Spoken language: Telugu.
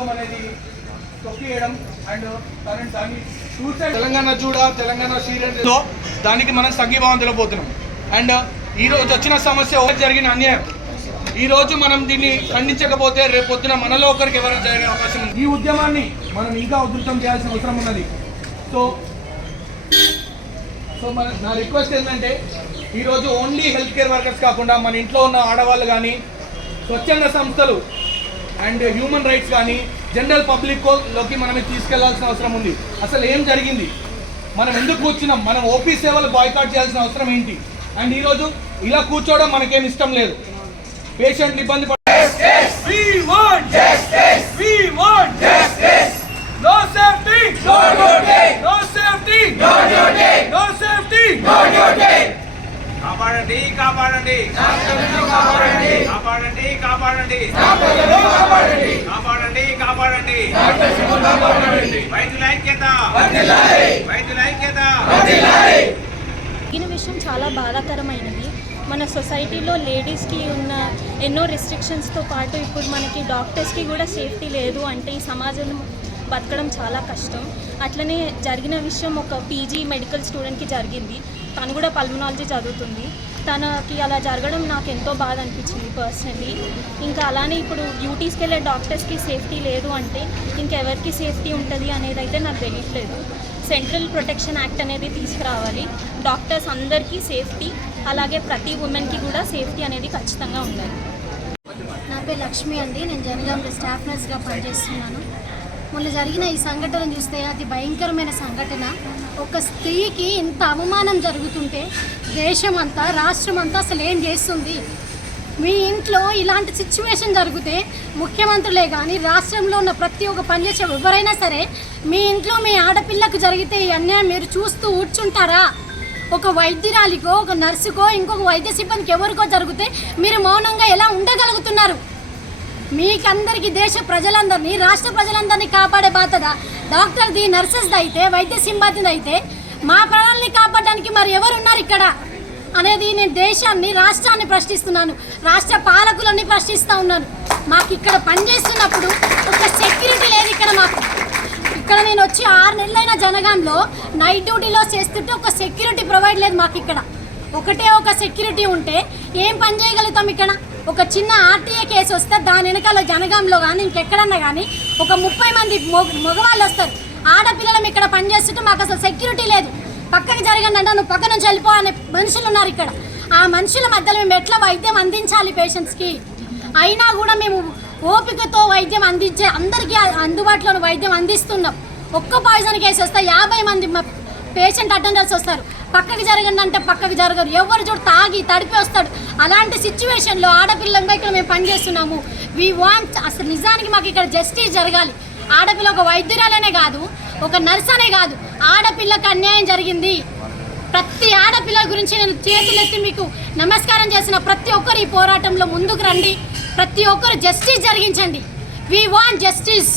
ప్రభుత్వం అనేది తొక్కియడం అండ్ దాని దాన్ని చూసే తెలంగాణ చూడ తెలంగాణ సీరియల్ దానికి మనం సంఘీభావం తెలబోతున్నాం. అండ్ ఈ రోజు వచ్చిన సమస్య ఒకటి జరిగిన అన్యాయం. ఈ రోజు మనం దీన్ని ఖండించకపోతే రేపు పొద్దున మనలో ఒకరికి ఎవరైనా జరిగే అవకాశం ఉంది? ఈ ఉద్యమాన్ని మనం ఇంకా ఉధృతం చేయాల్సిన అవసరం ఉన్నది. సో సో మన నా రిక్వెస్ట్ ఏంటంటే ఈరోజు ఓన్లీ హెల్త్ కేర్ వర్కర్స్ కాకుండా మన ఇంట్లో ఉన్న ఆడవాళ్ళు కానీ స్వచ్ఛంద సంస్థలు అండ్ హ్యూమన్ రైట్స్ కానీ జనరల్ పబ్లిక్లోకి మనం తీసుకెళ్ళాల్సిన అవసరం ఉంది. అసలు ఏం జరిగింది? మనం ఎందుకు కూర్చున్నాం? మనం ఓపీ సేవలు బాయ్కాట్ చేయాల్సిన అవసరం ఏంటి? అండ్ ఈరోజు ఇలా కూర్చోవడం మనకేం ఇష్టం లేదు. పేషెంట్లు ఇబ్బంది పడ We want justice. We రైతుల జరిగిన విషయం చాలా బాధాకరమైనది. మన సొసైటీలో లేడీస్కి ఉన్న ఎన్నో రిస్ట్రిక్షన్స్తో పాటు ఇప్పుడు మనకి డాక్టర్స్కి కూడా సేఫ్టీ లేదు అంటే ఈ సమాజం బతకడం చాలా కష్టం. అట్లనే జరిగిన విషయం ఒక పీజీ మెడికల్ స్టూడెంట్కి జరిగింది. తను కూడా పల్మనాలజీ చదువుతుంది. తనకి అలా జరగడం నాకు ఎంతో బాధ అనిపించింది పర్సనలీ ఇంకా అలానే ఇప్పుడు డ్యూటీస్కి వెళ్ళే డాక్టర్స్కి సేఫ్టీ లేదు అంటే ఇంకెవరికి సేఫ్టీ ఉంటుంది అనేది అయితే నాకు తెలియట్లేదు సెంట్రల్ ప్రొటెక్షన్ యాక్ట్ అనేది తీసుకురావాలి. డాక్టర్స్ అందరికీ సేఫ్టీ అలాగే ప్రతి ఉమెన్కి కూడా సేఫ్టీ అనేది ఖచ్చితంగా ఉండాలి. నా పేరు లక్ష్మి అండి. నేను జనగాంలో స్టాఫ్ నర్స్గా పనిచేస్తున్నాను. మొన్న జరిగిన ఈ సంఘటన చూస్తే అతి భయంకరమైన సంఘటన. ఒక స్త్రీకి ఇంత అవమానం జరుగుతుంటే దేశం అంతా రాష్ట్రం అంతా అసలు ఏం చేస్తుంది? మీ ఇంట్లో ఇలాంటి సిచ్యువేషన్ జరిగితే ముఖ్యమంత్రులే కానీ రాష్ట్రంలో ఉన్న ప్రతి ఒక్క పనిచేసే ఎవరైనా సరే మీ ఇంట్లో మీ ఆడపిల్లకు జరిగితే ఈ అన్యాయం మీరు చూస్తూ కూర్చుంటారా? ఒక వైద్యురాలికో ఒక నర్సుకో ఇంకొక వైద్య సిబ్బందికి ఎవరికో జరిగితే మీరు మౌనంగా ఎలా ఉండగలుగుతున్నారు మీకందరికీ దేశ ప్రజలందరినీ రాష్ట్ర ప్రజలందరినీ కాపాడే బాధ్యత డాక్టర్ది నర్సెస్ది అయితే వైద్య సిబ్బందిది అయితే మా ప్రాణాలని కాపాడడానికి మరి ఎవరున్నారు ఇక్కడ? అనేది నేను దేశాన్ని రాష్ట్రాన్ని ప్రశ్నిస్తున్నాను. రాష్ట్ర పాలకులని ప్రశ్నిస్తూ ఉన్నాను. మాకు ఇక్కడ పనిచేస్తున్నప్పుడు ఒక సెక్యూరిటీ లేదు ఇక్కడ మాకు. ఇక్కడ నేను వచ్చి ఆరు నెలలైన జనగాంలో నైట్ డ్యూటీలో చేస్తుంటే ఒక సెక్యూరిటీ ప్రొవైడ్ లేదు మాకు ఇక్కడ. ఒకటే ఒక సెక్యూరిటీ ఉంటే ఏం పని చేయగలుగుతాం ఇక్కడ? ఒక చిన్న ఆర్టీఏ కేసు వస్తే దాని వెనకాల జనగాంలో కానీ ఇంకెక్కడన్నా కానీ ఒక ముప్పై మంది మగవాళ్ళు వస్తారు. ఆడపిల్లలం ఇక్కడ పనిచేస్తుంటే మాకు అసలు సెక్యూరిటీ లేదు. పక్కకి జరగండి నువ్వు పక్క నుంచి వెళ్ళిపో అనే మనుషులు ఉన్నారు ఇక్కడ. ఆ మనుషుల మధ్యలో మేము ఎట్లా వైద్యం అందించాలి పేషెంట్స్కి? అయినా కూడా మేము ఓపికతో వైద్యం అందించే అందరికీ అందుబాటులో వైద్యం అందిస్తున్నాం. ఒక్క పాయిజన్ కేసు వస్తే యాభై మంది పేషెంట్ అటెండర్స్ వస్తారు. పక్కకి జరగండి అంటే పక్కకి జరగరు. ఎవరు చూడు తాగి తడిపి వస్తాడు. అలాంటి సిచ్యువేషన్లో ఆడపిల్లంగా ఇక్కడ మేము పనిచేస్తున్నాము వీ వాంట్ అసలు నిజానికి మాకు ఇక్కడ జస్టిస్ జరగాలి. ఆడపిల్ల ఒక వైద్యురాలనే కాదు ఒక నర్స్ అనే కాదు. ఆడపిల్లకి అన్యాయం జరిగింది. ప్రతి ఆడపిల్ల గురించి నేను చేతులెత్తి మీకు నమస్కారం చేసిన ప్రతి ఒక్కరు ఈ పోరాటంలో ముందుకు రండి. ప్రతి ఒక్కరు జస్టిస్ జరిగించండి. We want justice